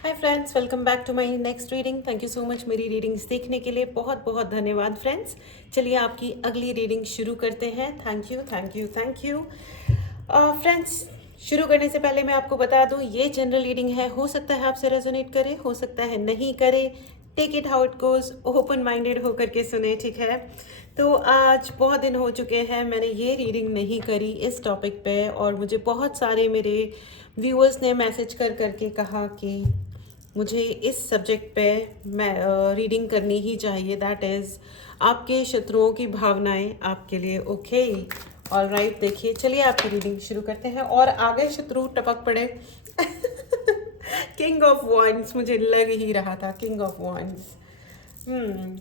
Hi friends, welcome back to my next reading. Thank you so much मेरी readings देखने के लिए। बहुत बहुत धन्यवाद फ्रेंड्स। चलिए आपकी अगली रीडिंग शुरू करते हैं। Thank you thank you thank you. Friends, शुरू करने से पहले मैं आपको बता दूं, ये जनरल रीडिंग है। हो सकता है आपसे रेजोनेट करे, हो सकता है नहीं करे। Take it how it goes, open minded होकर के सुने, ठीक है। तो आज बहुत दिन हो चुके हैं मैंने ये रीडिंग नहीं करी इस टॉपिक पे, और मुझे बहुत सारे मेरे व्यूअर्स ने मैसेज कर करके कहा कि मुझे इस सब्जेक्ट पे मैं रीडिंग करनी ही चाहिए। दैट इज़ आपके शत्रुओं की भावनाएं आपके लिए। Okay, all right. देखिए, चलिए आपकी रीडिंग शुरू करते हैं। और आगे शत्रु टपक पड़े। किंग ऑफ वॉन्ड्स, मुझे लग ही रहा था किंग ऑफ वॉन्ड्स।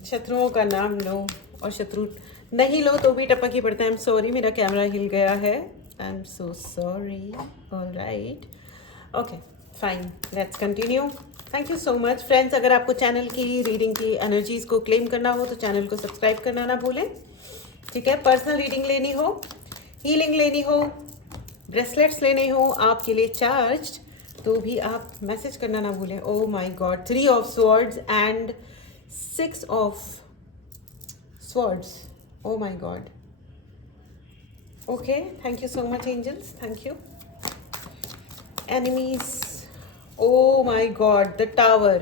शत्रुओं का नाम लो और शत्रु नहीं लो तो भी टपक ही पड़ता है। आई एम सॉरी, मेरा कैमरा हिल गया है। I am so sorry. All right, okay fine, let's continue. Thank you so much friends. अगर आपको चैनल की रीडिंग की एनर्जीज को क्लेम करना हो तो चैनल को सब्सक्राइब करना ना भूलें, ठीक है। पर्सनल रीडिंग लेनी हो, हीलिंग लेनी हो, ब्रेसलेट्स लेने हो आपके लिए चार्ज, तो भी आप मैसेज करना ना भूलें। Oh my god, 3 of swords and 6 of swords. Oh my god. Okay, thank you so much angels, thank you. Enemies. Oh my god, the tower.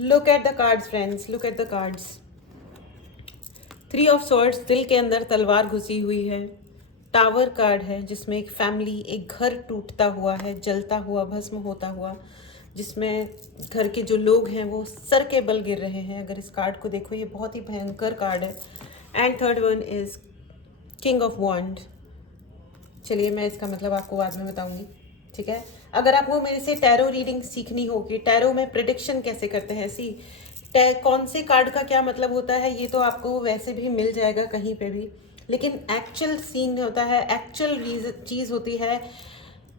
Look at the cards friends, look at the cards. 3 of swords, दिल के अंदर तलवार घुसी हुई है। Tower card है जिसमें एक फैमिली, एक घर टूटता हुआ है, जलता हुआ, भस्म होता हुआ, जिसमें घर के जो लोग हैं वो सर के बल गिर रहे हैं। अगर इस कार्ड को देखो, ये बहुत ही भयंकर कार्ड है। And third one is king of wand. चलिए मैं इसका मतलब आपको बाद में बताऊंगी, ठीक है। अगर आपको मेरे से टैरो रीडिंग सीखनी हो कि टैरो में प्रिडिक्शन कैसे करते हैं, कौन से कार्ड का क्या मतलब होता है, ये तो आपको वैसे भी मिल जाएगा कहीं पे भी, लेकिन एक्चुअल सीन होता है, एक्चुअल चीज़ होती है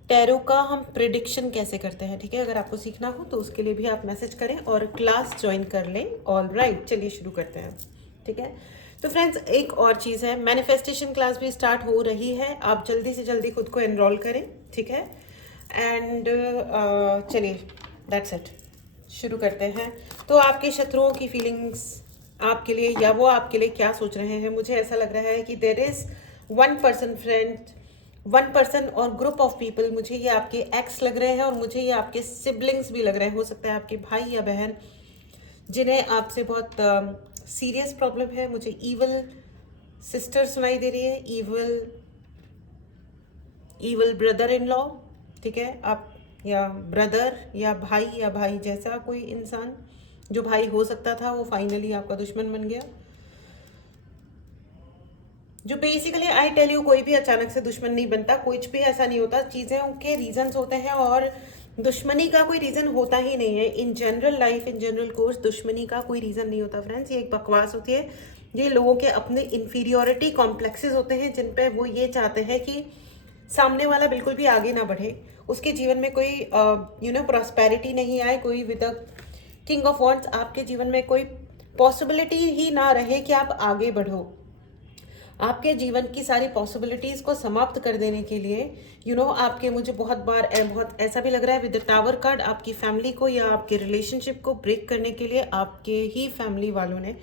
टैरो का हम प्रिडिक्शन कैसे करते हैं, ठीक है। अगर आपको सीखना हो तो उसके लिए भी आप मैसेज करें और क्लास ज्वाइन कर लें। ऑल राइट, चलिए शुरू करते हैं, ठीक है। तो फ्रेंड्स, एक और चीज़ है, मैनिफेस्टेशन क्लास भी स्टार्ट हो रही है। आप जल्दी से जल्दी खुद को एनरोल करें, ठीक है। एंड चलिए, दैट्स इट, शुरू करते हैं। तो आपके शत्रुओं की फीलिंग्स आपके लिए, या वो आपके लिए क्या सोच रहे हैं, मुझे ऐसा लग रहा है कि there is one person friend, one person और ग्रुप ऑफ पीपल। मुझे ये आपके एक्स लग रहे हैं और मुझे ये आपके सिबलिंग्स भी लग रहे हैं। हो सकता है आपके भाई या बहन जिन्हें आपसे बहुत सीरियस प्रॉब्लम है। मुझे ईवल सिस्टर सुनाई दे रही है, ईवल ब्रदर इन लॉ, ठीक है। आप या ब्रदर या भाई जैसा कोई इंसान, जो भाई हो सकता था वो फाइनली आपका दुश्मन बन गया। जो बेसिकली आई टेल यू, कोई भी अचानक से दुश्मन नहीं बनता, कुछ भी ऐसा नहीं होता। चीज़ें उनके रीजंस होते हैं और दुश्मनी का कोई रीज़न होता ही नहीं है। In general life, in general course, दुश्मनी का कोई रीज़न नहीं होता फ्रेंड्स। ये एक बकवास होती है। ये लोगों के अपने इन्फीरियोरिटी कॉम्प्लेक्सेस होते हैं जिन पे वो ये चाहते हैं कि सामने वाला बिल्कुल भी आगे ना बढ़े, उसके जीवन में कोई प्रॉस्पेरिटी नहीं आए, कोई with the king of wands आपके जीवन में कोई पॉसिबिलिटी ही ना रहे कि आप आगे बढ़ो। आपके जीवन की सारी पॉसिबिलिटीज़ को समाप्त कर देने के लिए आपके, मुझे बहुत बार बहुत ऐसा भी लग रहा है विद द टावर कार्ड, आपकी फैमिली को या आपके रिलेशनशिप को ब्रेक करने के लिए आपके ही फैमिली वालों ने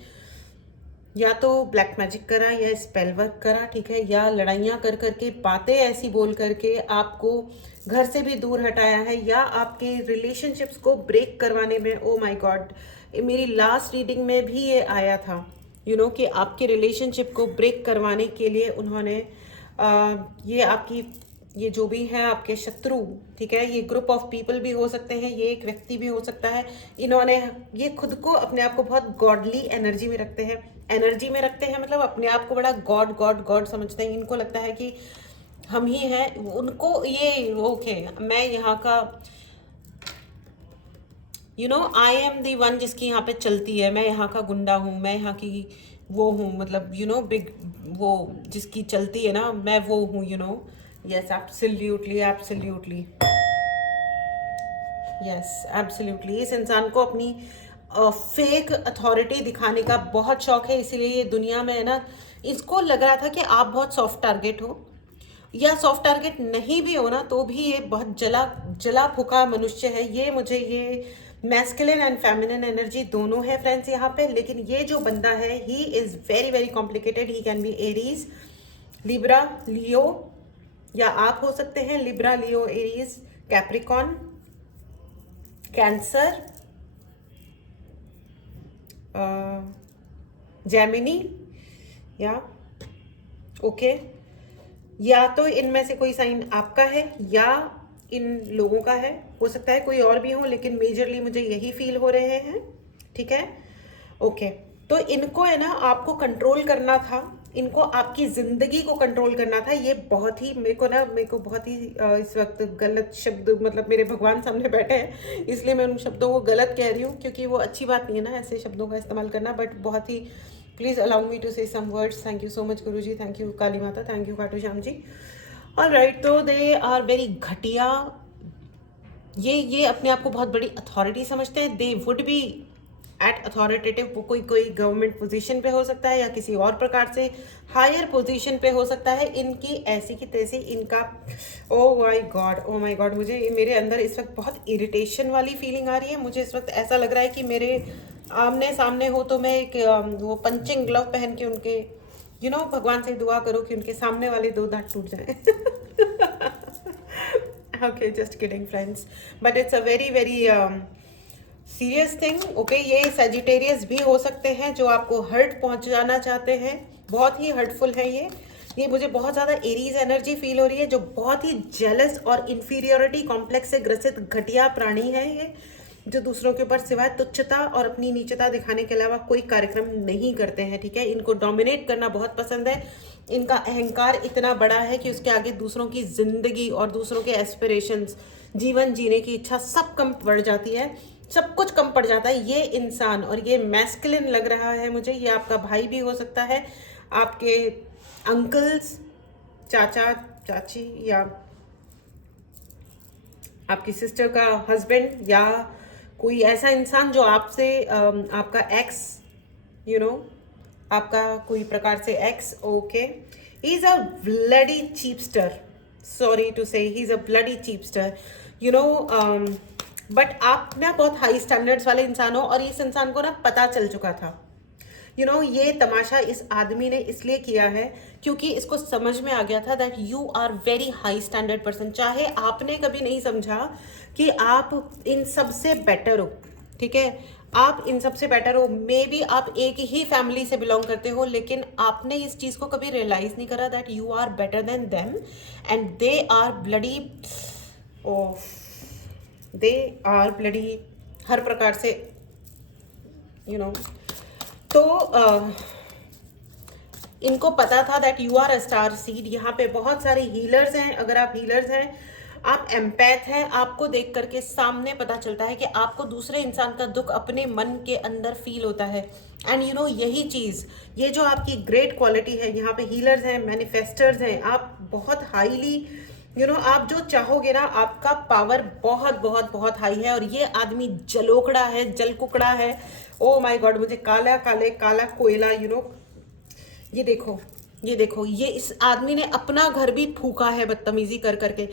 या तो ब्लैक मैजिक करा या स्पेल वर्क करा, ठीक है, या लड़ाइयाँ कर करके, बातें ऐसी बोल करके आपको घर से भी दूर हटाया है, या आपके रिलेशनशिप्स को ब्रेक करवाने में। ओ माय गॉड, मेरी लास्ट रीडिंग में भी ये आया था कि आपके रिलेशनशिप को ब्रेक करवाने के लिए उन्होंने ये आपकी, ये जो भी है आपके शत्रु, ठीक है, ये ग्रुप ऑफ पीपल भी हो सकते हैं, ये एक व्यक्ति भी हो सकता है। इन्होंने ये खुद को, अपने आप को बहुत गॉडली एनर्जी में रखते हैं। एनर्जी में रखते हैं मतलब अपने आप को बड़ा गॉड गॉड गॉड समझते हैं। इनको लगता है कि हम ही हैं। उनको ये ओके, मैं यहाँ का आई एम दी वन जिसकी यहाँ पे चलती है, मैं यहाँ का गुंडा हूँ, मैं यहाँ की वो हूँ, मतलब बिग, वो जिसकी चलती है ना, मैं वो हूँ। Yes, absolutely absolutely, yes absolutely. इस इंसान को अपनी फेक अथॉरिटी दिखाने का बहुत शौक है, इसीलिए ये दुनिया में है ना, इसको लग रहा था कि आप बहुत सॉफ्ट टारगेट हो, या सॉफ्ट टारगेट नहीं भी हो ना तो भी ये बहुत जला जला फूका मनुष्य है। ये मुझे ये मैस्कुलिन एंड फेमिनिन एनर्जी दोनों है फ्रेंड्स यहाँ पे, लेकिन ये जो बंदा है he is very very complicated. He can be Aries, Libra, Leo, या आप हो सकते हैं Libra, Leo, Aries, Capricorn, Cancer, Gemini, या ओके या तो इनमें से कोई साइन आपका है या इन लोगों का है, हो सकता है कोई और भी हो, लेकिन मेजरली मुझे यही फील हो रहे हैं। ठीक है, ओके। तो इनको है ना आपको कंट्रोल करना था, इनको आपकी जिंदगी को कंट्रोल करना था। ये बहुत ही मेरे को बहुत ही इस वक्त गलत शब्द, मतलब मेरे भगवान सामने बैठे हैं इसलिए मैं उन शब्दों को गलत कह रही हूँ, क्योंकि वो अच्छी बात नहीं है ना ऐसे शब्दों का इस्तेमाल करना, बट बहुत ही please allow me to say some words. Thank you so much guru ji, thank you Kali Mata, thank you Khatu Shyam ji. All right, तो दे आर वेरी घटिया। ये अपने आप को बहुत बड़ी अथॉरिटी समझते हैं। They would be at authoritative, वो कोई गवर्नमेंट पोजीशन पे हो सकता है या किसी और प्रकार से हायर पोजीशन पे हो सकता है। इनकी ऐसी की तैसी इनका ओ माय गॉड, मुझे मेरे अंदर इस वक्त बहुत इरिटेशन वाली फीलिंग आ रही है। मुझे इस वक्त ऐसा लग रहा है कि मेरे आमने सामने हो तो मैं एक वो पंचिंग ग्लव पहन के उनके भगवान से दुआ करो कि उनके सामने वाले दो दांत टूट जाएं। Okay, just kidding friends, but it's a very very serious thing. Okay, ये सजिटेरियस भी हो सकते हैं जो आपको हर्ट पहुंचाना चाहते हैं, बहुत ही हर्टफुल है ये मुझे बहुत ज़्यादा एरीज एनर्जी फील हो रही है, जो बहुत ही जेलस और इंफीरियोरिटी कॉम्प्लेक्स से ग्रसित घटिया प्राणी है ये, जो दूसरों के ऊपर सिवाय तुच्छता और अपनी नीचता दिखाने के अलावा कोई कार्यक्रम नहीं करते हैं। ठीक है, इनको डोमिनेट करना बहुत पसंद है। इनका अहंकार इतना बड़ा है कि उसके आगे दूसरों की जिंदगी और दूसरों के एस्पिरेशंस, जीवन जीने की इच्छा सब कम पड़ जाती है, सब कुछ कम पड़ जाता है। ये इंसान, और ये मैस्कुलिन लग रहा है मुझे, ये आपका भाई भी हो सकता है, आपके अंकल्स, चाचा चाची, या आपकी सिस्टर का हस्बैंड, या कोई ऐसा इंसान जो आपसे आपका एक्स, आपका कोई प्रकार से ex. Okay, he is a bloody cheapster, sorry to say, he is a bloody cheapster, but आप ना बहुत हाई स्टैंडर्ड्स वाले इंसान हो, और इस इंसान को ना पता चल चुका था। ये तमाशा इस आदमी ने इसलिए किया है क्योंकि इसको समझ में आ गया था that you are very high standard person. चाहे आपने कभी नहीं समझा कि आप इन सबसे बेटर हो, ठीक है, आप इन सबसे बेटर हो, मे बी आप एक ही फैमिली से बिलोंग करते हो, लेकिन आपने इस चीज़ को कभी रियलाइज नहीं करा that you are better than them, and they are bloody हर प्रकार से तो इनको पता था that you are a star seed. यहाँ पे बहुत सारे हीलर्स हैं, अगर आप हीलर्स हैं, आप एम्पैथ हैं, आपको देख करके सामने पता चलता है कि आपको दूसरे इंसान का दुख अपने मन के अंदर फील होता है। एंड यही चीज़, ये जो आपकी ग्रेट क्वालिटी है, यहाँ पे हीलर्स हैं, मैनिफेस्टर्स हैं, आप बहुत हाईली आप जो चाहोगे ना, आपका पावर बहुत बहुत बहुत हाई है। और ये आदमी जलोकड़ा है, जलकुकड़ा है। ओ माय गॉड, मुझे काला कोयला, ये देखो, ये इस आदमी ने अपना घर भी फूका है बदतमीजी कर करके।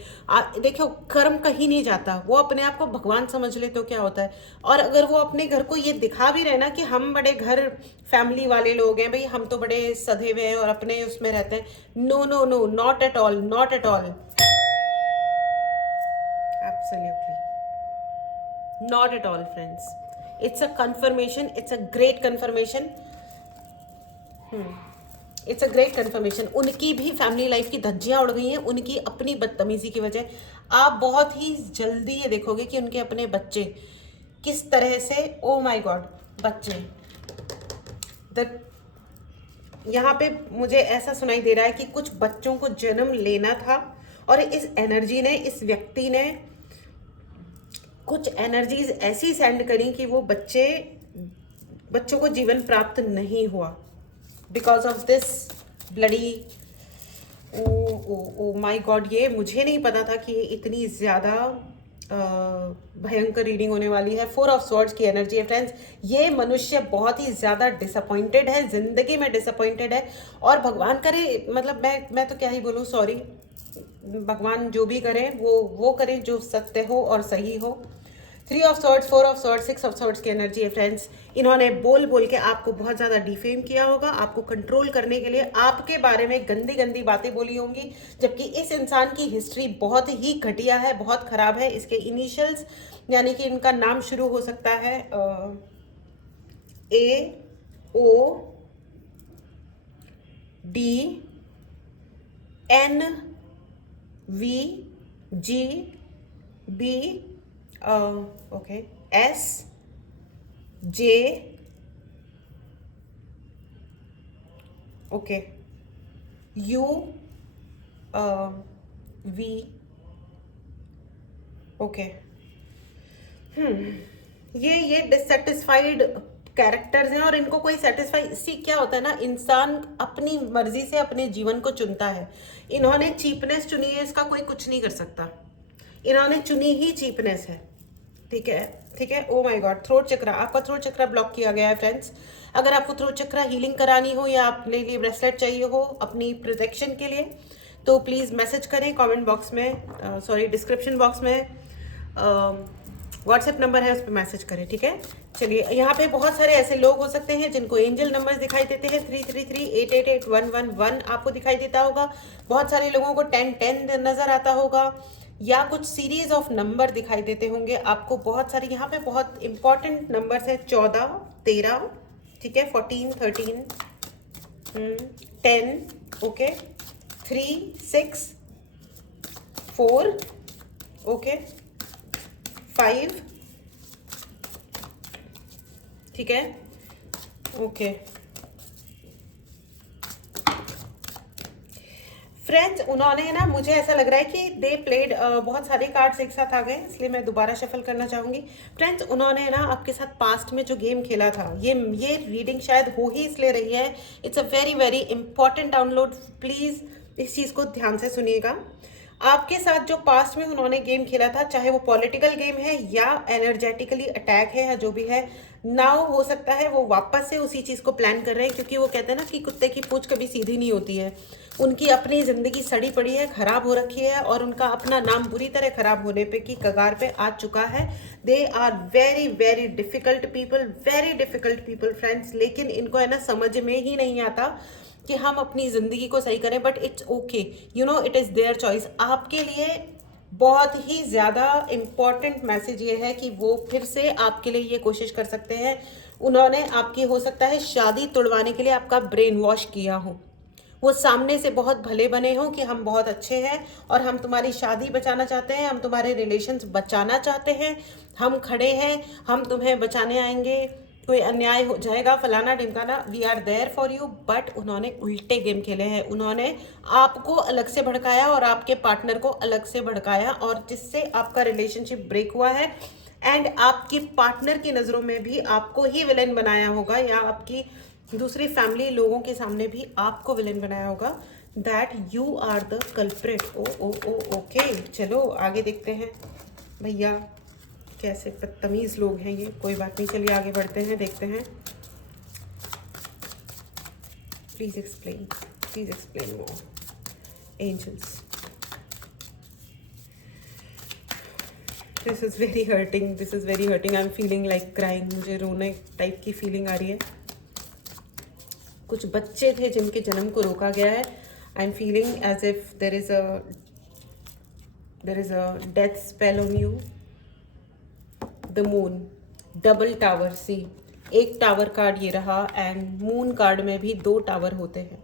देखो, कर्म कहीं नहीं जाता, वो अपने आप को भगवान समझ ले तो क्या होता है। और अगर वो अपने घर को ये दिखा भी रहे ना कि हम बड़े घर फैमिली वाले लोग हैं भाई, हम तो बड़े सधे हुए हैं और अपने उसमें रहते हैं, no no no, not at all, not at all, absolutely not at all friends. It's a confirmation, it's a great confirmation, it's a great confirmation. उनकी भी फैमिली लाइफ की धज्जियां उड़ गई हैं उनकी अपनी बदतमीजी की वजह। आप बहुत ही जल्दी ये देखोगे कि उनके अपने बच्चे किस तरह से, ओ माय गॉड, बच्चे यहाँ पे मुझे ऐसा सुनाई दे रहा है कि कुछ बच्चों को जन्म लेना था, और इस एनर्जी ने, इस व्यक्ति ने कुछ एनर्जीज ऐसी सेंड करी कि वो बच्चों को जीवन प्राप्त नहीं हुआ because of this bloody. O my God, ये मुझे नहीं पता था कि ये इतनी ज़्यादा भयंकर रीडिंग होने वाली है। 4 ऑफ स्वॉर्ड्स की एनर्जी है फ्रेंड्स। ये मनुष्य बहुत ही ज़्यादा डिसअपॉइंटेड है, जिंदगी में डिसअपॉइंटेड है, और भगवान करे, मतलब मैं तो क्या ही बोलूँ, सॉरी, भगवान जो भी करे वो करे जो सत्य हो और सही हो। 3 of swords, 4 of swords, 6 of swords की एनर्जी है फ्रेंड्स। इन्होंने बोल बोल के आपको बहुत ज़्यादा डिफेम किया होगा, आपको कंट्रोल करने के लिए आपके बारे में गंदी गंदी बातें बोली होंगी, जबकि इस इंसान की हिस्ट्री बहुत ही घटिया है, बहुत खराब है। इसके इनिशियल्स यानी कि इनका नाम शुरू हो सकता है AODNVGB okay SJ okay UV okay. ये डिससेटिस्फाइड कैरेक्टर्स हैं और इनको कोई सेटिस्फाई, सी क्या होता है ना, इंसान अपनी मर्जी से अपने जीवन को चुनता है। इन्होंने चीपनेस चुनी है, इसका कोई कुछ नहीं कर सकता। इन्होंने चुनी ही चीपनेस है, ठीक है, ठीक है। ओ माय गॉड, थ्रोट चक्रा, आपका थ्रोट चक्रा ब्लॉक किया गया है फ्रेंड्स। अगर आपको थ्रोट चक्रा हीलिंग करानी हो या अपने लिए ब्रेसलेट चाहिए हो अपनी प्रोटेक्शन के लिए, तो प्लीज़ मैसेज करें कमेंट बॉक्स में, सॉरी डिस्क्रिप्शन बॉक्स में व्हाट्सएप नंबर है, उस पर मैसेज करें, ठीक है। चलिए, यहाँ पे बहुत सारे ऐसे लोग हो सकते हैं जिनको एंजल नंबर्स दिखाई देते हैं। 333888111 आपको दिखाई देता होगा। बहुत सारे लोगों को 1010 नजर आता होगा, या कुछ सीरीज ऑफ नंबर दिखाई देते होंगे आपको। बहुत सारे यहाँ पे बहुत इंपॉर्टेंट नंबर्स है, 14, 13, ठीक है, 14, 13, 10, ओके, 3, 6, 4, ओके, 5, ठीक है, ओके फ्रेंड्स। उन्होंने ना, मुझे ऐसा लग रहा है कि दे प्लेड, बहुत सारे कार्ड्स एक साथ आ गए, इसलिए मैं दोबारा शफल करना चाहूंगी फ्रेंड्स। उन्होंने ना आपके साथ पास्ट में जो गेम खेला था, ये रीडिंग शायद हो ही इसलिए रही है। It's a very very important download, please इस चीज को ध्यान से सुनिएगा। आपके साथ जो पास्ट में उन्होंने गेम खेला था, चाहे वो पॉलिटिकल गेम है या एनर्जेटिकली अटैक है या जो भी है, नाउ हो सकता है वो वापस से उसी चीज़ को प्लान कर रहे हैं, क्योंकि वो कहते हैं ना कि कुत्ते की पूंछ कभी सीधी नहीं होती है। उनकी अपनी ज़िंदगी सड़ी पड़ी है, ख़राब हो रखी है, और उनका अपना नाम बुरी तरह ख़राब होने पे की कगार पे आ चुका है। They are very very difficult people, very difficult people friends. लेकिन इनको है ना, समझ में ही नहीं आता कि हम अपनी ज़िंदगी को सही करें, but it's okay, you know, it is their choice. आपके लिए बहुत ही ज़्यादा इम्पॉर्टेंट मैसेज ये है कि वो फिर से आपके लिए ये कोशिश कर सकते हैं। उन्होंने आपकी, हो सकता है, शादी तुड़वाने के लिए आपका ब्रेन वॉश किया हो। वो सामने से बहुत भले बने हों कि हम बहुत अच्छे हैं और हम तुम्हारी शादी बचाना चाहते हैं, हम तुम्हारे रिलेशंस बचाना चाहते हैं, हम खड़े हैं, हम तुम्हें बचाने आएंगे, कोई अन्याय हो जाएगा, फलाना ढिमकाना, we are there for you. But उन्होंने उल्टे गेम खेले हैं। उन्होंने आपको अलग से भड़काया और आपके पार्टनर को अलग से भड़काया, और जिससे आपका रिलेशनशिप ब्रेक हुआ है। एंड आपकी पार्टनर की नज़रों में भी आपको ही विलेन बनाया होगा, या आपकी दूसरी फैमिली लोगों के सामने भी आपको विलेन बनाया होगा, that you are the culprit. Oh oh oh okay, चलो आगे देखते हैं भैया, कैसे बदतमीज लोग हैं ये। कोई बात नहीं, चलिए आगे बढ़ते हैं, देखते हैं। Please explain more angels. This is very hurting, I am feeling like crying. मुझे रोने टाइप की फीलिंग आ रही है। कुछ बच्चे थे जिनके जन्म को रोका गया है। I am feeling as if there is a death spell on you. The moon, double tower, see, एक टावर कार्ड ये रहा, एंड मून कार्ड में भी 2 टावर होते हैं।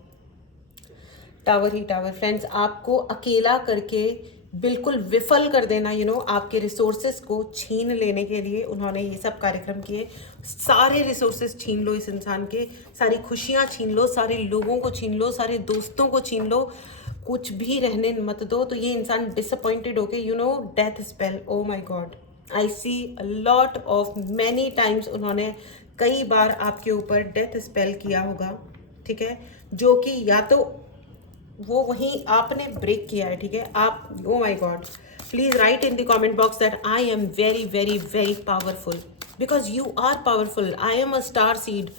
टावर ही टावर फ्रेंड्स, आपको अकेला करके बिल्कुल विफल कर देना, यू नो, आपके रिसोर्सेज को छीन लेने के लिए उन्होंने ये सब कार्यक्रम किए। सारे रिसोर्सेज छीन लो इस इंसान के, सारी खुशियाँ छीन लो, सारे लोगों को छीन लो, सारे दोस्तों को छीन लो, कुछ भी रहने मत दो। तो ये इंसान डिसअपॉइंटेड होके, you know, death spell, oh my god, I see a lot of many times. उन्होंने कई बार आपके ऊपर डेथ स्पेल किया होगा, ठीक है, जो कि या तो वो वहीं आपने ब्रेक किया है, ठीक है। आप, oh my god, please write in the comment box that I am very very very powerful, because you are powerful. I am a star seed,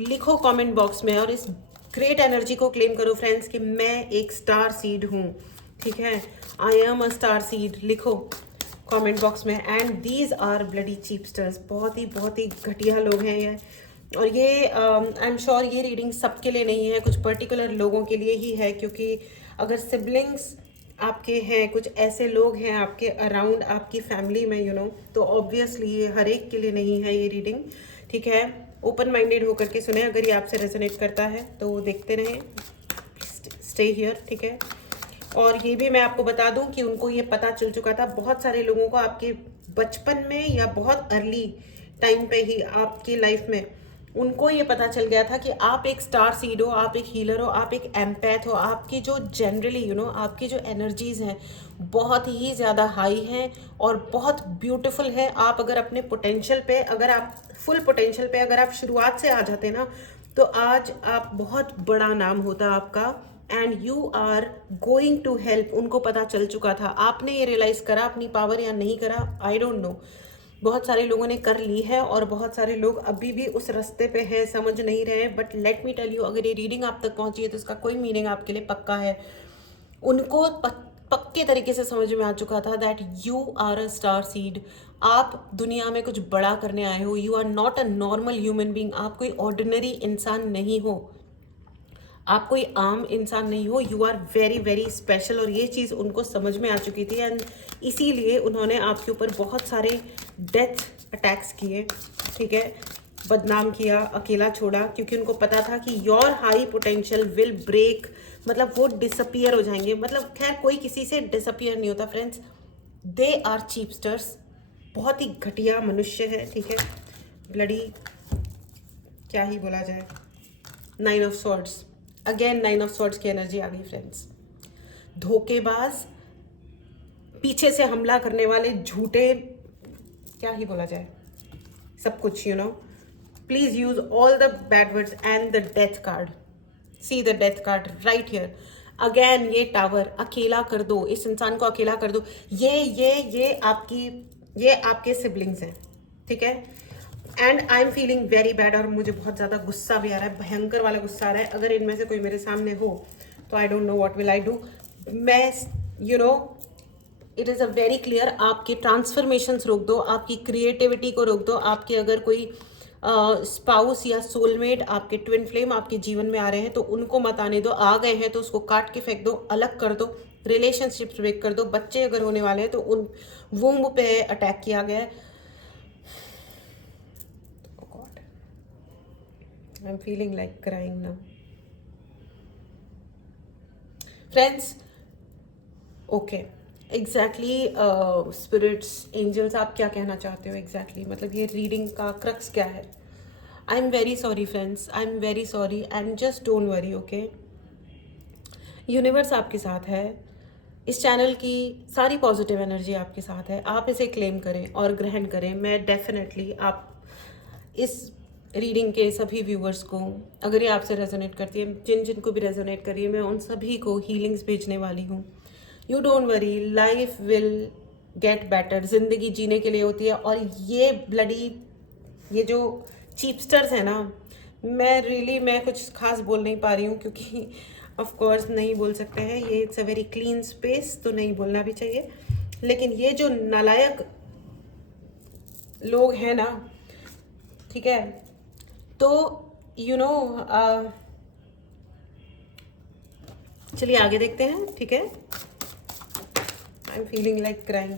लिखो कमेंट बॉक्स में, और इस ग्रेट एनर्जी को क्लेम करो फ्रेंड्स कि मैं एक star seed हूँ, ठीक है। I am a star seed, लिखो। कमेंट बॉक्स में। And these are bloody cheapsters, बहुत ही घटिया लोग हैं ये। और ये आई एम श्योर ये रीडिंग सबके लिए नहीं है, कुछ पर्टिकुलर लोगों के लिए ही है, क्योंकि अगर सिबलिंग्स आपके हैं, कुछ ऐसे लोग हैं आपके अराउंड, आपकी फैमिली में तो ऑब्वियसली ये हर एक के लिए नहीं है ये रीडिंग, ठीक है। ओपन माइंडेड होकर के सुने, अगर ये आपसे रेजोनेट करता है तो देखते रहें, स्टे हियर, ठीक है। और ये भी मैं आपको बता दूं कि उनको ये पता चल चुका था, बहुत सारे लोगों को आपके बचपन में या बहुत अर्ली टाइम पे ही आपकी लाइफ में उनको ये पता चल गया था कि आप एक स्टार सीड हो, आप एक हीलर हो, आप एक एम्पैथ हो। आपकी जो जनरली आपकी जो एनर्जीज हैं बहुत ही ज़्यादा हाई हैं और बहुत ब्यूटीफुल है। आप अगर अपने पोटेंशियल पे, अगर आप फुल पोटेंशियल पे अगर आप शुरुआत से आ जाते ना, तो आज आप बहुत बड़ा नाम होता आपका। And you are going to help. उनको पता चल चुका था, आपने ये रियलाइज़ करा अपनी पावर या नहीं करा, आई डोंट नो। बहुत सारे लोगों ने कर ली है और बहुत सारे लोग अभी भी उस रास्ते पे हैं, समझ नहीं रहे। But let me tell you, अगर ये रीडिंग आप तक पहुंची है तो इसका कोई मीनिंग आपके लिए पक्का है। उनको पक्के तरीके से समझ में आ चुका था that you are a star seed. आप दुनिया में कुछ बड़ा करने आए हो। You are not a normal human being. आप कोई ऑर्डिनरी इंसान नहीं हो, आप कोई आम इंसान नहीं हो। You are very very special. और ये चीज़ उनको समझ में आ चुकी थी एंड इसीलिए उन्होंने आपके ऊपर बहुत सारे डेथ अटैक्स किए, ठीक है, बदनाम किया, अकेला छोड़ा, क्योंकि उनको पता था कि your high potential will break, मतलब वो डिसअपियर हो जाएंगे। मतलब खैर कोई किसी से डिसअपियर नहीं होता फ्रेंड्स, दे आर चीपस्टर्स, बहुत ही घटिया मनुष्य है, ठीक है। ब्लडी क्या ही बोला जाए। 9 of swords, again 9 of swords की एनर्जी आ गई फ्रेंड्स। धोखेबाज, पीछे से हमला करने वाले, झूठे, क्या ही बोला जाए, सब कुछ please use all the bad words and the death card. See the death card right here again. ये टावर, अकेला कर दो इस इंसान को, अकेला कर दो। ये आपके सिबलिंग्स हैं, ठीक है। And I am feeling very bad, और मुझे बहुत ज़्यादा गुस्सा भी आ रहा है, भयंकर वाला गुस्सा आ रहा है। अगर इनमें से कोई मेरे सामने हो तो I don't know what will I do. मैं it is a very clear, आपके ट्रांसफॉर्मेशंस रोक दो, आपकी क्रिएटिविटी को रोक दो। आपके अगर कोई स्पाउस या सोलमेट, आपके ट्विन फ्लेम आपके जीवन में आ रहे हैं तो उनको मत आने दो। आ गए हैं तो उसको काट के फेंक दो, अलग कर दो, रिलेशनशिप्स ब्रेक कर दो। बच्चे अगर होने वाले हैं तो उन वूम्ब पे अटैक किया गया है। I'm feeling like crying now. Friends, okay, exactly, spirits, angels, आप क्या कहना चाहते हो exactly? मतलब ये reading का crux क्या है? I'm very sorry friends, I'm very sorry and just don't worry, okay? Universe आपके साथ है, इस चैनल की सारी पॉजिटिव एनर्जी आपके साथ है। आप इसे क्लेम करें और ग्रहण करें। मैं डेफिनेटली आप इस रीडिंग के सभी व्यूवर्स को, अगर ये आपसे रेजोनेट करती है, जिन को भी रेजोनेट करी है, मैं उन सभी को हीलिंग्स भेजने वाली हूँ। You don't worry, life will get better. ज़िंदगी जीने के लिए होती है। और ये ब्लडी, ये जो चीपस्टर्स है ना, मैं कुछ खास बोल नहीं पा रही हूँ क्योंकि ऑफ कोर्स नहीं बोल सकते हैं, ये it's a very clean space, तो नहीं बोलना भी चाहिए। लेकिन ये जो नालायक लोग हैं ना, ठीक है, तो चलिए आगे देखते हैं, ठीक है। I am feeling like crying.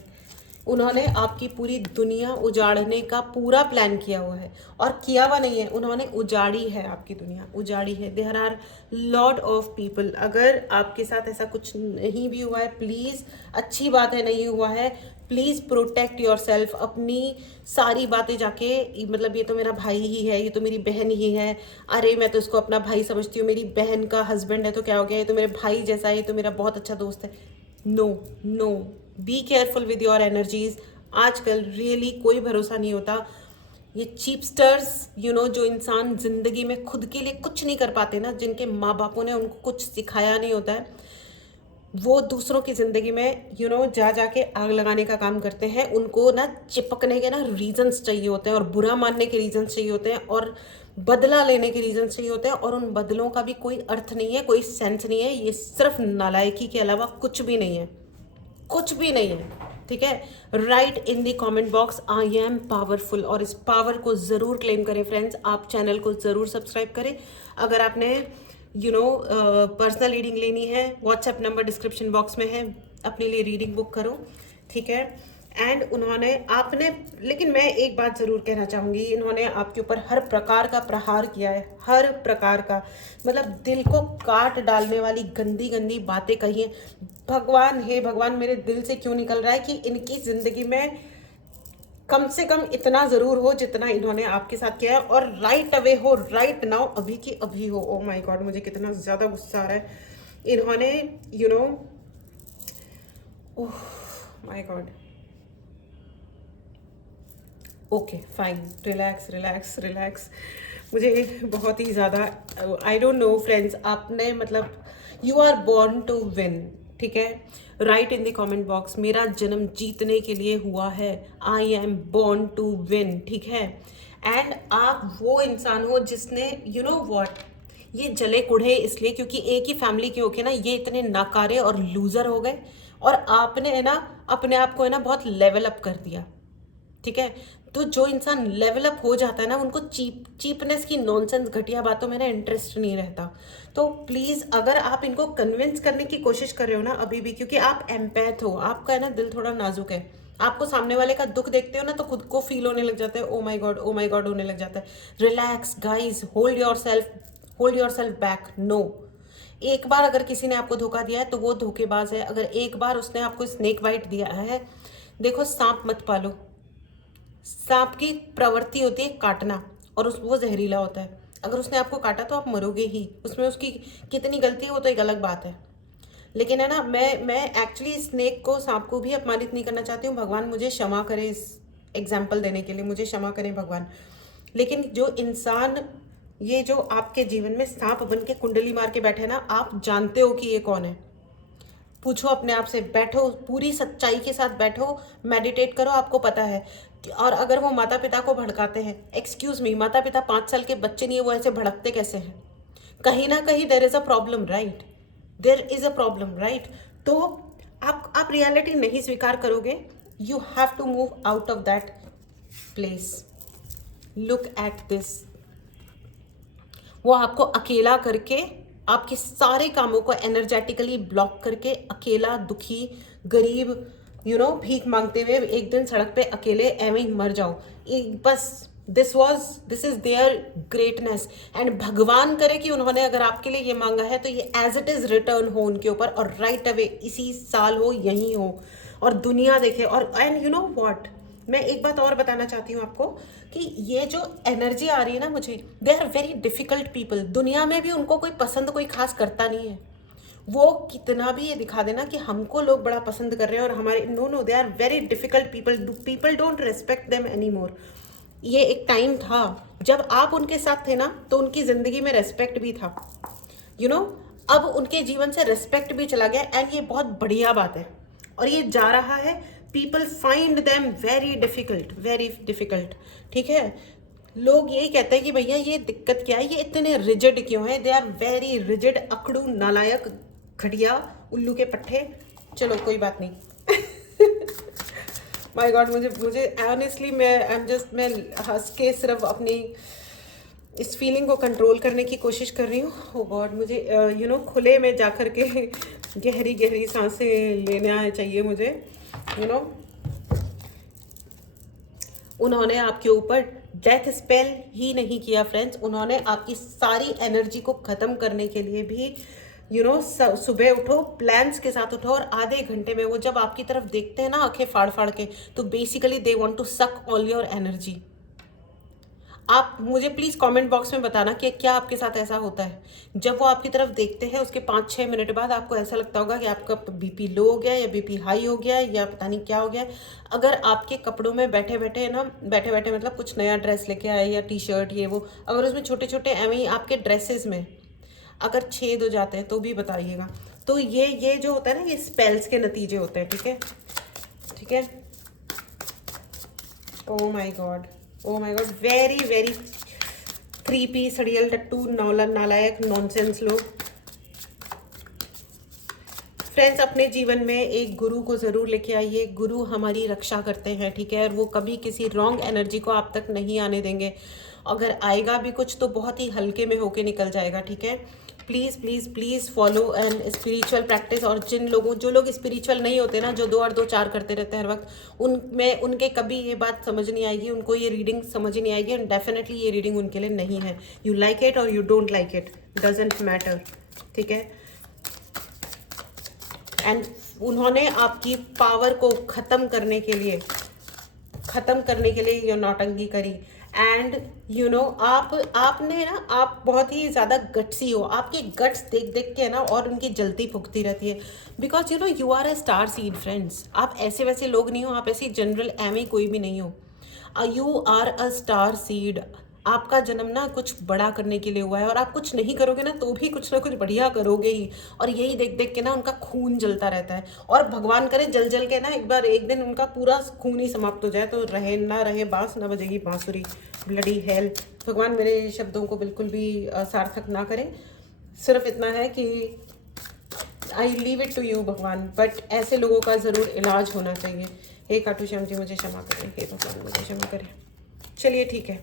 उन्होंने आपकी पूरी दुनिया उजाड़ने का पूरा प्लान किया हुआ है, और किया हुआ नहीं है, उन्होंने उजाड़ी है, आपकी दुनिया उजाड़ी है। There are lot of people. अगर आपके साथ ऐसा कुछ नहीं भी हुआ है, प्लीज़, अच्छी बात है नहीं हुआ है, प्लीज़ प्रोटेक्ट योर सेल्फ। अपनी सारी बातें जाके, मतलब ये तो मेरा भाई ही है, ये तो मेरी बहन ही है, अरे मैं तो इसको अपना भाई समझती हूँ, मेरी बहन का हस्बैंड है तो क्या हो गया, ये तो मेरे भाई जैसा है, ये तो मेरा बहुत अच्छा दोस्त है। No no, be careful with your energies. आजकल रियली कोई भरोसा नहीं होता। ये चीपस्टर्स, जो इंसान ज़िंदगी में खुद के लिए कुछ नहीं कर पाते ना, जिनके माँ बापों ने उनको कुछ सिखाया नहीं होता है, वो दूसरों की ज़िंदगी में जा जाके आग लगाने का काम करते हैं। उनको ना चिपकने के ना रीजंस चाहिए होते हैं, और बुरा मानने के रीजंस चाहिए होते हैं, और बदला लेने के रीजंस चाहिए होते हैं, और उन बदलों का भी कोई अर्थ नहीं है, कोई सेंस नहीं है। ये सिर्फ नालायकी के अलावा कुछ भी नहीं है, कुछ भी नहीं है, ठीक है, write in the comment box I am powerful, और इस पावर को ज़रूर क्लेम करें फ्रेंड्स। आप चैनल को ज़रूर सब्सक्राइब करें। अगर आपने पर्सनल रीडिंग लेनी है, व्हाट्सएप नंबर डिस्क्रिप्शन बॉक्स में है, अपने लिए रीडिंग बुक करो, ठीक है। एंड लेकिन मैं एक बात ज़रूर कहना चाहूँगी, इन्होंने आपके ऊपर हर प्रकार का प्रहार किया है, हर प्रकार का, मतलब दिल को काट डालने वाली गंदी गंदी बातें कही हैं। भगवान, हे भगवान, मेरे दिल से क्यों निकल रहा है कि इनकी ज़िंदगी में कम से कम इतना ज़रूर हो जितना इन्होंने आपके साथ किया है, और राइट अवे हो, राइट नाउ, अभी की अभी हो। ओ माय गॉड, मुझे कितना ज़्यादा गुस्सा आ रहा है। इन्होंने oh my god, okay fine, relax relax relax. मुझे बहुत ही ज़्यादा, आई डोंट नो फ्रेंड्स, आपने मतलब you are born to win, ठीक है। Write in the comment box, मेरा जन्म जीतने के लिए हुआ है, I am born to win, ठीक है। एंड आप वो इंसान हो जिसने व्हाट, ये जले कुढ़े इसलिए क्योंकि एक ही फैमिली के होके ना ये इतने नाकारे और लूजर हो गए, और आपने है ना अपने आप को है ना बहुत लेवल अप कर दिया, ठीक है। तो जो इंसान लेवल अप हो जाता है ना, उनको चीपनेस की नॉनसेंस घटिया बातों में ना इंटरेस्ट नहीं रहता। तो प्लीज़, अगर आप इनको कन्विंस करने की कोशिश कर रहे हो ना अभी भी, क्योंकि आप एम्पैथ हो, आपका है ना दिल थोड़ा नाजुक है, आपको सामने वाले का दुख देखते हो ना तो खुद को फील होने लग जाता है, ओ माई गॉड, ओ माई गॉड होने लग जाता है। Relax guys, hold yourself back. No, एक बार अगर किसी ने आपको धोखा दिया है तो वो धोखेबाज है। अगर एक बार उसने आपको स्नेक बाइट दिया है, देखो सांप मत पालो, सांप की प्रवृत्ति होती है काटना, और वो जहरीला होता है। अगर उसने आपको काटा तो आप मरोगे ही, उसमें उसकी कितनी गलती है वो तो एक अलग बात है। लेकिन है ना, मैं एक्चुअली स्नेक को, सांप को भी अपमानित नहीं करना चाहती हूँ। भगवान मुझे क्षमा करे इस एग्जाम्पल देने के लिए, मुझे क्षमा करें भगवान। लेकिन जो इंसान ये जो आपके जीवन में सांप बन के कुंडली मार के बैठे ना, आप जानते हो कि ये कौन है। पूछो अपने आप से, बैठो पूरी सच्चाई के साथ बैठो, मेडिटेट करो, आपको पता है। और अगर वो माता पिता को भड़काते हैं, एक्सक्यूज मी, माता पिता 5 साल के बच्चे नहीं है, वो ऐसे भड़कते कैसे हैं? कहीं ना कहीं there is a problem, right? There is a problem, right? तो आप रियलिटी नहीं स्वीकार करोगे, you have to move out of that place. Look at this, वो आपको अकेला करके, आपके सारे कामों को एनर्जेटिकली ब्लॉक करके, अकेला, दुखी, गरीब, भीख मांगते हुए एक दिन सड़क पे अकेले एवं ही मर जाओ। बस this is their greatness. And भगवान करे कि उन्होंने अगर आपके लिए ये मांगा है तो ये एज इट इज रिटर्न हो उनके ऊपर, और राइट अवे इसी साल हो, यहीं हो, और दुनिया देखे। और एंड यू नो व्हाट, मैं एक बात और बताना चाहती हूँ आपको कि ये जो एनर्जी आ रही है ना मुझे, they are very difficult people. दुनिया में भी उनको कोई पसंद कोई खास करता नहीं है। वो कितना भी ये दिखा देना कि हमको लोग बड़ा पसंद कर रहे हैं और हमारे, no, they are very difficult people. People don't respect them anymore. ये एक टाइम था जब आप उनके साथ थे ना तो उनकी जिंदगी में रेस्पेक्ट भी था, अब उनके जीवन से रेस्पेक्ट भी चला गया, एंड ये बहुत बढ़िया बात है। और ये जा रहा है, people find them very difficult, ठीक है। लोग यही कहते हैं कि भैया ये दिक्कत क्या है, ये इतने रिजिड क्यों है? दे आर वेरी रिजिड, अकड़ू, नालायक, घटिया, उल्लू के पट्टे। चलो कोई बात नहीं। माय गॉड, मुझे ऑनेस्टली मैं हंस के सिर्फ अपनी इस फीलिंग को कंट्रोल करने की कोशिश कर रही हूँ। ओ गॉड, मुझे खुले में जा कर के गहरी गहरी सांसें लेना चाहिए मुझे। उन्होंने आपके ऊपर डेथ स्पेल ही नहीं किया फ्रेंड्स, उन्होंने आपकी सारी एनर्जी को ख़त्म करने के लिए भी सुबह उठो, प्लान्स के साथ उठो, और आधे घंटे में वो जब आपकी तरफ देखते हैं ना आंखें फाड़ फाड़ के, तो basically they want to suck all your energy. आप मुझे प्लीज़ कमेंट बॉक्स में बताना कि क्या आपके साथ ऐसा होता है। जब वो आपकी तरफ देखते हैं उसके 5-6 मिनट बाद आपको ऐसा लगता होगा कि आपका बीपी लो हो गया, या बीपी हाई हो गया, या पता नहीं क्या हो गया। अगर आपके कपड़ों में बैठे बैठे मतलब कुछ नया ड्रेस लेके आए या टी शर्ट ये वो, अगर उसमें छोटे छोटे एवं ही आपके ड्रेसेस में अगर छेद हो जाते हैं तो भी बताइएगा। तो ये जो होता है ना, ये स्पेल्स के नतीजे होते हैं, ठीक है। Oh my god, very very creepy, सड़ियल, टट्टू, नालायक, नॉनसेंस लोग। फ्रेंड्स, अपने जीवन में एक गुरु को ज़रूर लेके आइए। गुरु हमारी रक्षा करते हैं, ठीक है, और वो कभी किसी रॉन्ग एनर्जी को आप तक नहीं आने देंगे। अगर आएगा भी कुछ तो बहुत ही हल्के में होके निकल जाएगा, ठीक है। Please please please follow an spiritual practice. और जो लोग स्पिरिचुअल नहीं होते ना, जो 2 और 2 4 करते रहते हैं हर वक्त, उनमें उनके कभी ये बात समझ नहीं आएगी, उनको ये रीडिंग समझ नहीं आएगी, एंड डेफिनेटली ये रीडिंग उनके लिए नहीं है। यू लाइक इट और you don't like it, doesn't matter, ठीक है। एंड उन्होंने आपकी पावर को ख़त्म करने के लिए ये नौटंकी करी। एंड यू नो, आपने ना, आप बहुत ही ज़्यादा गट्सी हो। आपके गट्स देख देख के ना और उनकी जलती फुकती रहती है, because you know you are a star seed friends. आप ऐसे वैसे लोग नहीं हो, आप ऐसी जनरल एम कोई भी नहीं हो। You are a star seed. आपका जन्म ना कुछ बड़ा करने के लिए हुआ है, और आप कुछ नहीं करोगे ना तो भी कुछ ना कुछ बढ़िया करोगे ही। और यही देख देख के ना उनका खून जलता रहता है, और भगवान करे जल जल के ना एक दिन उनका पूरा खून ही समाप्त हो जाए, तो रहे ना रहे बांस, ना बजेगी बांसुरी। Bloody hell. भगवान मेरे शब्दों को बिल्कुल भी सार्थक ना करें। सिर्फ इतना है कि I leave it to you Bhagwan, but ऐसे लोगों का ज़रूर इलाज होना चाहिए। हे खाटू श्याम जी मुझे क्षमा करें, हे भगवान मुझे क्षमा करें। चलिए ठीक है,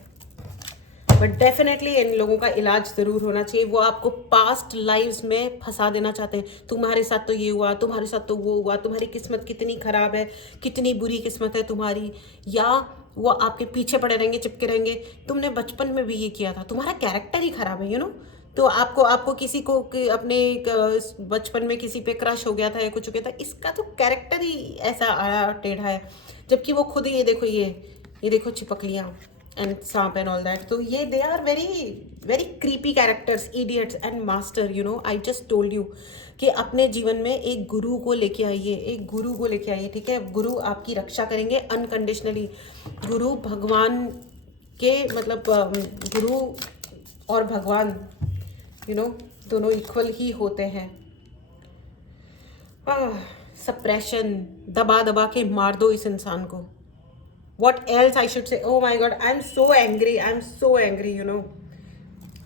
बट डेफिनेटली इन लोगों का इलाज ज़रूर होना चाहिए। वो आपको पास्ट लाइव्स में फंसा देना चाहते हैं। तुम्हारे साथ तो ये हुआ, तुम्हारे साथ तो वो हुआ, तुम्हारी किस्मत कितनी ख़राब है, कितनी बुरी किस्मत है तुम्हारी। या वो आपके पीछे पड़े रहेंगे, चिपके रहेंगे, तुमने बचपन में भी ये किया था, तुम्हारा कैरेक्टर ही ख़राब है, यू नो। तो आपको किसी को अपने बचपन में किसी पे क्रश हो गया था या कुछ हो गया था, इसका तो कैरेक्टर ही ऐसा आया टेढ़ा है। जबकि वो खुद ही ये देखो चिपकलियाँ एंड सांप एंड ऑल दैट। तो ये they are very very creepy characters, idiots and master, you know. I just told you कि अपने जीवन में एक गुरु को लेके आइए, ठीक है। गुरु आपकी रक्षा करेंगे अनकंडीशनली। गुरु भगवान के मतलब गुरु और भगवान, यू नो, दोनों इक्वल ही होते हैं। सप्रेशन, दबा दबा के मार दो इस इंसान को। What else I should say? Oh my God, I'm so angry, you know.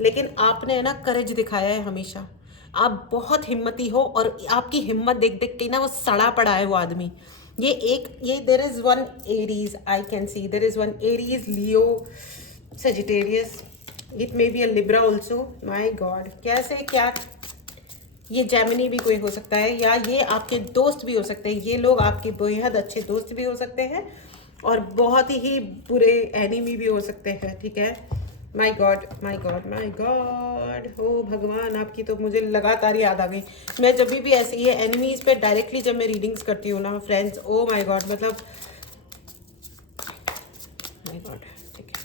लेकिन आपने ना करेज दिखाया है हमेशा। आप बहुत हिम्मती हो, और आपकी हिम्मत देख देख के ना वो सड़ा पड़ा है वो आदमी। ये there is one Aries, I can see there is one Aries, Leo, Sagittarius, it may be a Libra also. My God, कैसे क्या, ये जेमिनी भी कोई हो सकता है, या ये आपके दोस्त भी हो सकते हैं। ये लोग आपके बेहद अच्छे दोस्त भी हो सकते हैं, और बहुत ही बुरे एनिमी भी हो सकते हैं, ठीक है। माई God my God my God, हो भगवान, आपकी तो मुझे लगातार याद आ गई। मैं जब भी ऐसे ये एनिमीज़ पे डायरेक्टली जब मैं रीडिंग्स करती हूँ ना फ्रेंड्स, ओ माई गॉड, मतलब माई गॉड, ठीक है।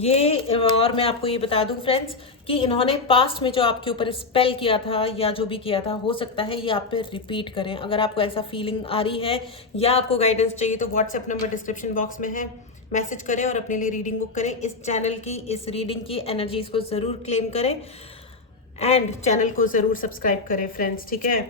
ये और मैं आपको ये बता दूं फ्रेंड्स कि इन्होंने पास्ट में जो आपके ऊपर स्पेल किया था या जो भी किया था, हो सकता है ये आप पे रिपीट करें। अगर आपको ऐसा फीलिंग आ रही है या आपको गाइडेंस चाहिए तो व्हाट्सएप नंबर डिस्क्रिप्शन बॉक्स में है, मैसेज करें और अपने लिए रीडिंग बुक करें। इस चैनल की, इस रीडिंग की एनर्जीज को ज़रूर क्लेम करें, एंड चैनल को ज़रूर सब्सक्राइब करें फ्रेंड्स, ठीक है।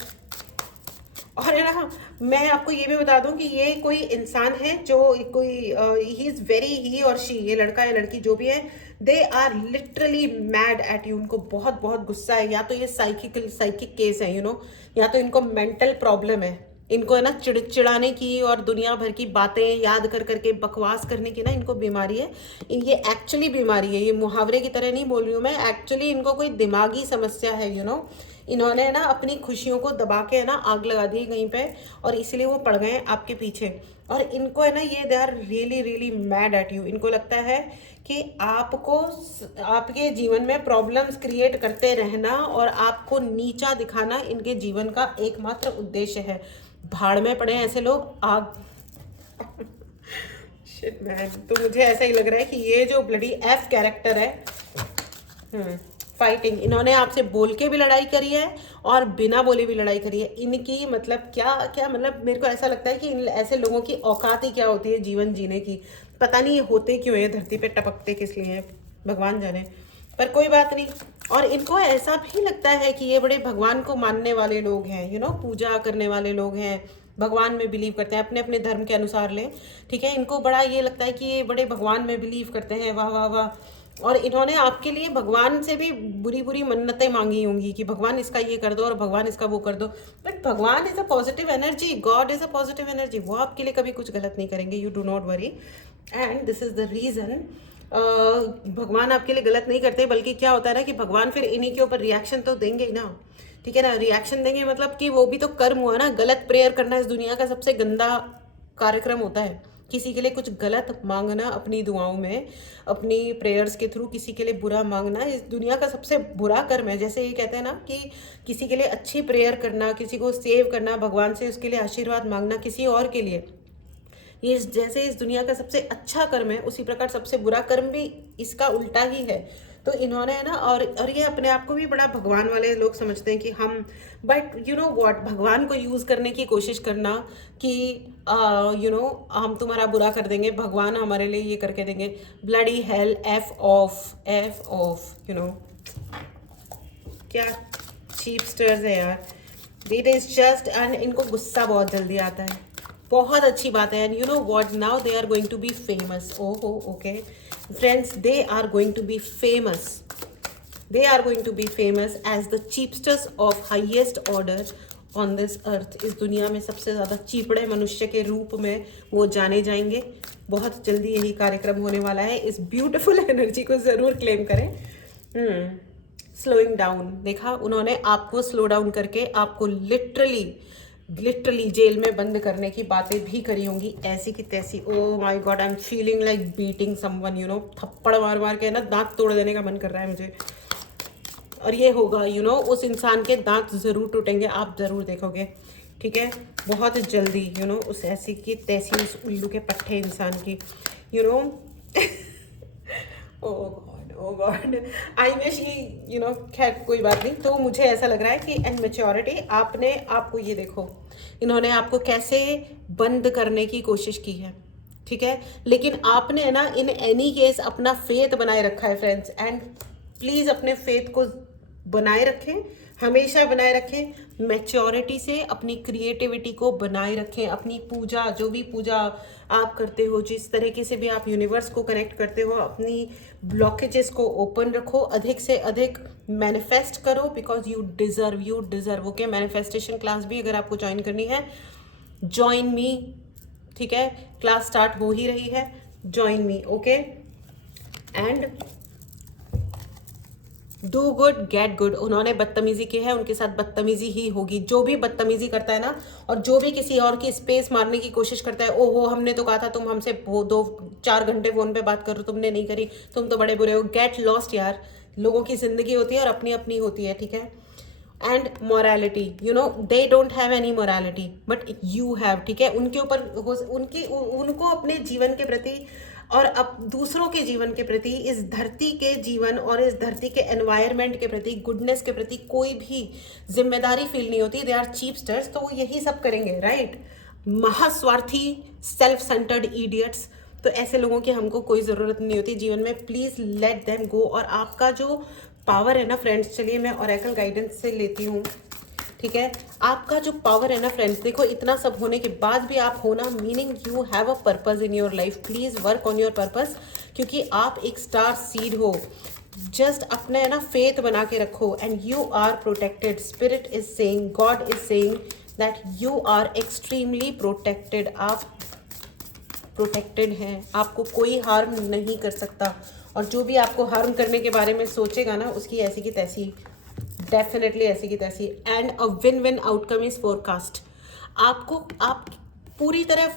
और है ना, मैं आपको ये भी बता दूं कि ये कोई इंसान है जो ही और शी, ये लड़का या लड़की जो भी है, they are literally mad at you. उनको बहुत बहुत गुस्सा है, या तो ये साइकिक केस है, यू नो, या तो इनको मेंटल प्रॉब्लम है। इनको है ना चिड़ाने की और दुनिया भर की बातें याद कर करके बकवास करने की ना इनको बीमारी है। ये एक्चुअली बीमारी है, ये मुहावरे की तरह नहीं बोल रही हूँ मैं, एक्चुअली इनको कोई दिमागी समस्या है, यू नो। इन्होंने ना अपनी खुशियों को दबा के है ना आग लगा दी कहीं पे, और इसलिए वो पड़ गए आपके पीछे। और इनको है ना, ये they are really really mad at you. इनको लगता है कि आपको, आपके जीवन में प्रॉब्लम्स क्रिएट करते रहना और आपको नीचा दिखाना इनके जीवन का एकमात्र उद्देश्य है। भाड़ में पड़े ऐसे लोग, आग। शिट मैन, तो मुझे ऐसा ही लग रहा है कि ये जो ब्लडी एफ कैरेक्टर है, फाइटिंग, इन्होंने आपसे बोल के भी लड़ाई करी है और बिना बोले भी लड़ाई करी है। इनकी मतलब क्या क्या, मतलब मेरे को ऐसा लगता है कि इन ऐसे लोगों की औकात ही क्या होती है जीवन जीने की। पता नहीं ये होते क्यों है, धरती पे टपकते किस लिए हैं, भगवान जाने। पर कोई बात नहीं। और इनको ऐसा भी लगता है कि ये बड़े भगवान को मानने वाले लोग हैं, यू नो, पूजा करने वाले लोग हैं, भगवान में बिलीव करते हैं, अपने अपने धर्म के अनुसार लें, ठीक है। इनको बड़ा ये लगता है कि ये बड़े भगवान में बिलीव करते हैं, वाह वाह वाह, और इन्होंने आपके लिए भगवान से भी बुरी बुरी मन्नतें मांगी होंगी कि भगवान इसका ये कर दो और भगवान इसका वो कर दो, but Bhagwan is a positive energy, God is a positive energy, वो आपके लिए कभी कुछ गलत नहीं करेंगे, you do not worry. And this is the reason भगवान आपके लिए गलत नहीं करते, बल्कि क्या होता है ना कि भगवान फिर इन्हीं के ऊपर रिएक्शन तो देंगे ही ना, ठीक है ना। रिएक्शन देंगे मतलब कि वो भी तो कर्म हुआ ना, गलत प्रेयर करना इस दुनिया का सबसे गंदा कार्यक्रम होता है, किसी के लिए कुछ गलत मांगना अपनी दुआओं में, अपनी प्रेयर्स के थ्रू किसी के लिए बुरा मांगना इस दुनिया का सबसे बुरा कर्म है। जैसे ये कहते हैं ना कि किसी के लिए अच्छी प्रेयर करना, किसी को सेव करना, भगवान से उसके लिए आशीर्वाद मांगना किसी और के लिए, ये जैसे इस दुनिया का सबसे अच्छा कर्म है, उसी प्रकार सबसे बुरा कर्म भी इसका उल्टा ही है। तो इन्होंने है ना, और ये अपने आप को भी बड़ा भगवान वाले लोग समझते हैं कि हम, बट यू नो व्हाट, भगवान को यूज़ करने की कोशिश करना कि यू नो हम तुम्हारा बुरा कर देंगे, भगवान हमारे लिए ये करके देंगे, bloody hell, F of you know, क्या चीपस्टर्स है यार। इट इज जस्ट, एंड इनको गुस्सा बहुत जल्दी आता है, बहुत अच्छी बात है। And you know what, now they are going to be famous, ओहो okay friends, they are going to be famous, they are going to be famous as the cheapsters of highest order on this earth। इस दुनिया में सबसे ज़्यादा चीपड़े मनुष्य के रूप में वो जाने जाएंगे। बहुत जल्दी यही कार्यक्रम होने वाला है, इस ब्यूटीफुल एनर्जी को ज़रूर क्लेम करें। स्लोइंग डाउन, देखा उन्होंने आपको स्लो डाउन करके आपको लिटरली जेल में बंद करने की बातें भी करी होंगी, ऐसी की तैसी। ओ my god, I am feeling like beating someone, you know, थप्पड़ मार मार के ना दांत तोड़ देने का मन कर रहा है मुझे। और ये होगा, यू नो, उस इंसान के दांत ज़रूर टूटेंगे, आप ज़रूर देखोगे, ठीक है, बहुत जल्दी, यू नो, उस ऐसी की तैसी, उस उल्लू के पट्टे इंसान की, you know. Oh God, I wish he, you know, खैर कोई बात नहीं। तो मुझे ऐसा लग रहा है कि एंड मैच्योरिटी, आपने आपको ये देखो, इन्होंने आपको कैसे बंद करने की कोशिश की है, ठीक है, लेकिन आपने ना इन एनी केस अपना फेथ बनाए रखा है फ्रेंड्स। एंड प्लीज़ अपने फेथ को बनाए रखें, हमेशा बनाए रखें, मैच्योरिटी से अपनी क्रिएटिविटी को बनाए रखें, अपनी पूजा, जो भी पूजा आप करते हो, जिस तरीके से भी आप यूनिवर्स को कनेक्ट करते हो, अपनी ब्लॉकेजेस को ओपन रखो, अधिक से अधिक मैनिफेस्ट करो, because you deserve. Okay, manifestation class भी अगर आपको ज्वाइन करनी है, ज्वाइन मी, ठीक है, क्लास स्टार्ट हो ही रही है, join me, okay. And do good get good, उन्होंने बदतमीजी की है, उनके साथ बदतमीजी ही होगी। जो भी बदतमीजी करता है ना, और जो भी किसी और की स्पेस मारने की कोशिश करता है, ओहो हमने तो कहा था तुम हमसे 2-4 घंटे फोन पे बात करो, तुमने नहीं करी, तुम तो बड़े बुरे हो, गेट लॉस्ट यार। लोगों की जिंदगी होती है और अपनी अपनी होती है, ठीक है। And morality, you know, they don't have any morality but you have, ठीक है। उनके ऊपर उनको अपने जीवन के प्रति और अब दूसरों के जीवन के प्रति, इस धरती के जीवन और इस धरती के एनवायरनमेंट के प्रति, गुडनेस के प्रति कोई भी जिम्मेदारी फील नहीं होती। दे आर चीपस्टर्स, तो वो यही सब करेंगे, राइट। महास्वार्थी, सेल्फ सेंटर्ड इडियट्स, तो ऐसे लोगों की हमको कोई ज़रूरत नहीं होती जीवन में। Please let them go. और आपका जो पावर है ना फ्रेंड्स, चलिए मैं ओरेकल गाइडेंस से लेती हूँ, ठीक है। आपका जो पावर है ना फ्रेंड्स, देखो इतना सब होने के बाद भी आप हो ना, meaning you have a purpose in your life. Please work on your purpose, क्योंकि आप एक स्टार सीड हो। जस्ट अपना है ना फेथ बना के रखो, and you are protected. Spirit is saying, God is saying that you are extremely protected. आप प्रोटेक्टेड हैं, आपको कोई हार्म नहीं कर सकता। और जो भी आपको हार्म करने के बारे में सोचेगा ना, उसकी ऐसी की तैसी, डेफिनेटली ऐसी की तैसी। And a win win outcome is forecast. आप पूरी तरह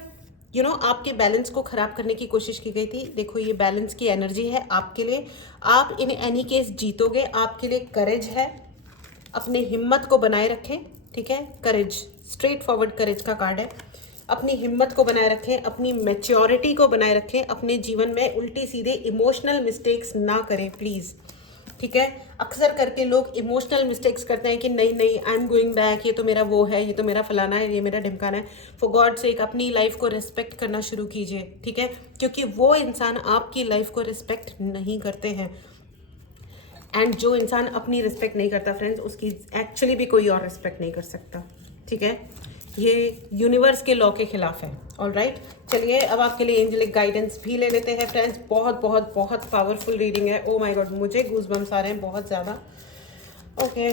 यू नो आपके बैलेंस को ख़राब करने की कोशिश की गई थी। देखो ये बैलेंस की एनर्जी है आपके लिए, आप इन एनी केस जीतोगे। आपके लिए करेज है, अपनी हिम्मत को बनाए रखें, ठीक है। करेज, स्ट्रेट फॉरवर्ड करेज का कार्ड है। अपनी हिम्मत को बनाए रखें, अपनी मैच्योरिटी को बनाए रखें, अपने जीवन में उल्टी सीधे इमोशनल मिस्टेक्स ना करें प्लीज़, ठीक है। अक्सर करके लोग इमोशनल मिस्टेक्स करते हैं कि नहीं आई एम गोइंग बैक, ये तो मेरा वो है, ये तो मेरा फलाना है, ये मेरा ढिमकाना है। फॉर गॉड सेक अपनी लाइफ को रिस्पेक्ट करना शुरू कीजिए, ठीक है, क्योंकि वो इंसान आपकी लाइफ को रिस्पेक्ट नहीं करते हैं। एंड जो इंसान अपनी रिस्पेक्ट नहीं करता फ्रेंड्स, उसकी एक्चुअली भी कोई और रिस्पेक्ट नहीं कर सकता, ठीक है। ये यूनिवर्स के लॉ के खिलाफ है, ऑलराइट, चलिए अब आपके लिए एंजेलिक गाइडेंस भी ले लेते हैं फ्रेंड्स। बहुत बहुत बहुत पावरफुल रीडिंग है। ओ माय गॉड, मुझे गूज़बम्स आ रहे हैं बहुत ज़्यादा। ओके,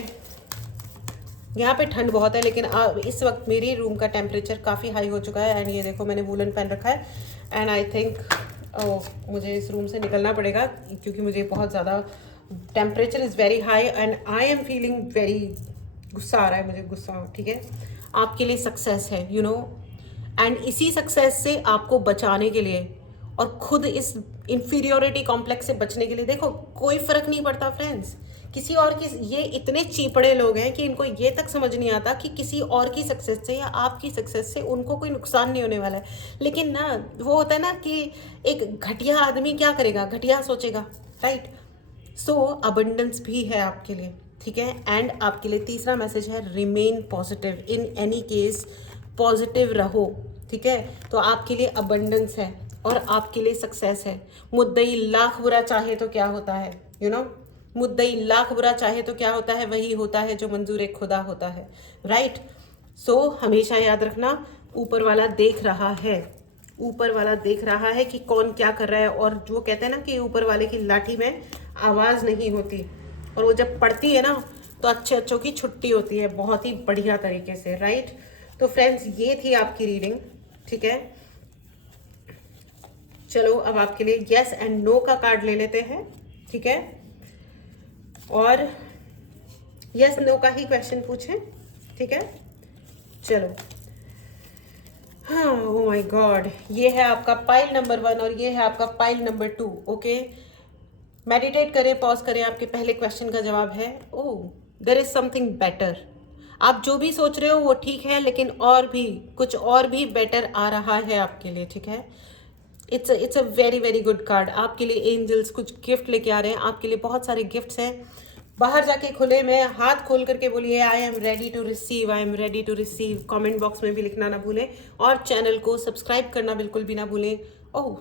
यहाँ पे ठंड बहुत है, लेकिन इस वक्त मेरी रूम का टेम्परेचर काफ़ी हाई हो चुका है। एंड ये देखो मैंने वूलन पहन रखा है। एंड आई थिंक मुझे इस रूम से निकलना पड़ेगा क्योंकि मुझे बहुत ज़्यादा temperature is very high and I am feeling very, गुस्सा आ रहा है मुझे, गुस्सा। ठीक है, आपके लिए सक्सेस है, यू नो। एंड इसी सक्सेस से आपको बचाने के लिए और खुद इस इंफीरियोरिटी कॉम्प्लेक्स से बचने के लिए, देखो कोई फ़र्क नहीं पड़ता फ्रेंड्स किसी और की। ये इतने चीपड़े लोग हैं कि इनको ये तक समझ नहीं आता कि किसी और की सक्सेस से या आपकी सक्सेस से उनको कोई नुकसान नहीं होने वाला है। लेकिन ना वो होता है ना कि एक घटिया आदमी क्या करेगा, घटिया सोचेगा, राइट। सो अबंडेंस भी है आपके लिए, ठीक है। एंड आपके लिए तीसरा मैसेज है, remain positive, in any case positive रहो, ठीक है। तो आपके लिए अबंडेंस है और आपके लिए सक्सेस है। मुद्दई लाख बुरा चाहे तो क्या होता है, यू नो, मुद्दई लाख बुरा चाहे तो क्या होता है, वही होता है जो मंजूर खुदा होता है, राइट। सो हमेशा याद रखना, ऊपर वाला देख रहा है, ऊपर वाला देख रहा है कि कौन क्या कर रहा है। और जो कहते हैं ना कि ऊपर वाले की लाठी में आवाज़ नहीं होती, और वो जब पड़ती है ना तो अच्छे अच्छों की छुट्टी होती है, बहुत ही बढ़िया तरीके से, राइट। तो फ्रेंड्स ये थी आपकी रीडिंग, ठीक है। चलो अब आपके लिए यस एंड नो का कार्ड ले लेते हैं, ठीक है। और यस नो का ही क्वेश्चन पूछें, ठीक है। चलो, हाँ, ओ माय गॉड, ये है आपका पाइल नंबर 1 और ये है आपका पाइल नंबर 2। ओके, मेडिटेट करें, पॉज करें। आपके पहले क्वेश्चन का जवाब है, oh there is something better. आप जो भी सोच रहे हो वो ठीक है, लेकिन और भी कुछ और भी बेटर आ रहा है आपके लिए, ठीक है। It's a very very good card. आपके लिए एंजल्स कुछ गिफ्ट लेके आ रहे हैं, आपके लिए बहुत सारे गिफ्ट्स हैं। बाहर जाके खुले में हाथ खोल करके बोलिए, I am ready to receive, I am ready to receive. Comment box में भी लिखना ना भूलें और चैनल को सब्सक्राइब करना बिल्कुल भी ना भूलें। ओह,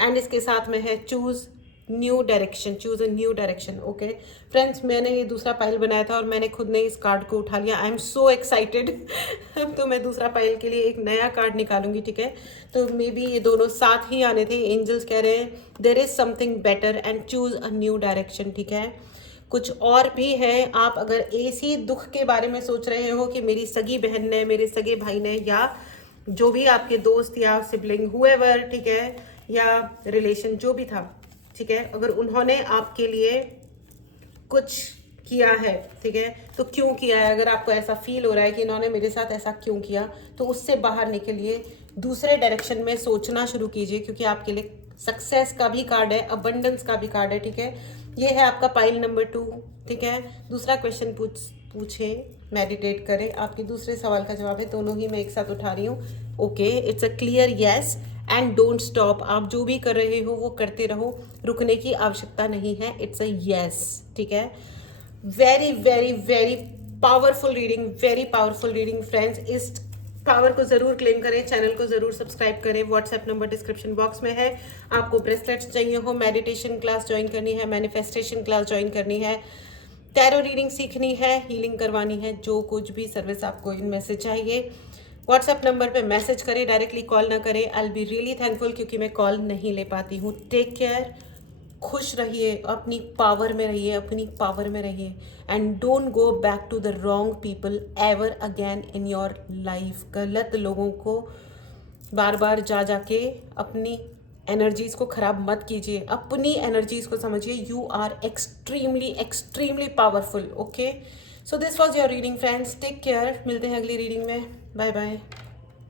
एंड इसके साथ में है choose new direction, choose a new direction. Okay friends, मैंने ये दूसरा पाइल बनाया था और मैंने खुद ने इस कार्ड को उठा लिया। I am so excited. तो मैं दूसरा पाइल के लिए एक नया कार्ड निकालूंगी, ठीक है। तो मे बी ये दोनों साथ ही आने थे। एंजल्स कह रहे हैं there is something better and choose a new direction, ठीक है। कुछ और भी है। आप अगर ऐसी दुख के बारे में सोच रहे हो कि मेरी सगी बहन ने, मेरे सगे भाई ने, या जो भी आपके दोस्त या सिबलिंग हुएवर, ठीक है, या रिलेशन जो भी था, ठीक है, अगर उन्होंने आपके लिए कुछ किया है, ठीक है, तो क्यों किया है। अगर आपको ऐसा फील हो रहा है कि इन्होंने मेरे साथ ऐसा क्यों किया, तो उससे बाहर निकलिए, दूसरे डायरेक्शन में सोचना शुरू कीजिए, क्योंकि आपके लिए सक्सेस का भी कार्ड है, अबंडेंस का भी कार्ड है, ठीक है। ये है आपका पाइल नंबर 2, ठीक है। दूसरा क्वेश्चन पूछे, मेडिटेट करें। आपके दूसरे सवाल का जवाब है, दोनों ही मैं एक साथ उठा रही हूँ। Okay, it's a clear yes and don't stop. आप जो भी कर रहे हो वो करते रहो, रुकने की आवश्यकता नहीं है। इट्स अ येस, ठीक है। Very very very powerful reading, very powerful reading friends. इस पावर को जरूर क्लेम करें, चैनल को जरूर सब्सक्राइब करें। व्हाट्सएप नंबर डिस्क्रिप्शन बॉक्स में है। आपको ब्रेसलेट्स चाहिए हो, मेडिटेशन क्लास ज्वाइन करनी है, मैनिफेस्टेशन क्लास ज्वाइन करनी है, टैरो रीडिंग सीखनी है, हीलिंग करवानी है, जो कुछ भी सर्विस आपको इनमें से चाहिए, व्हाट्सएप नंबर पे मैसेज करें, डायरेक्टली कॉल ना करें। I will be really thankful, क्योंकि मैं कॉल नहीं ले पाती हूँ। टेक केयर, खुश रहिए, अपनी पावर में रहिए, अपनी पावर में रहिए। And don't go back to the wrong people ever again in your life. गलत लोगों को बार बार जा जाके अपनी एनर्जीज को खराब मत कीजिए, अपनी एनर्जीज को समझिए। You are extremely extremely powerful. Okay, so this was your reading friends. Take care, मिलते हैं अगली रीडिंग में। Bye bye.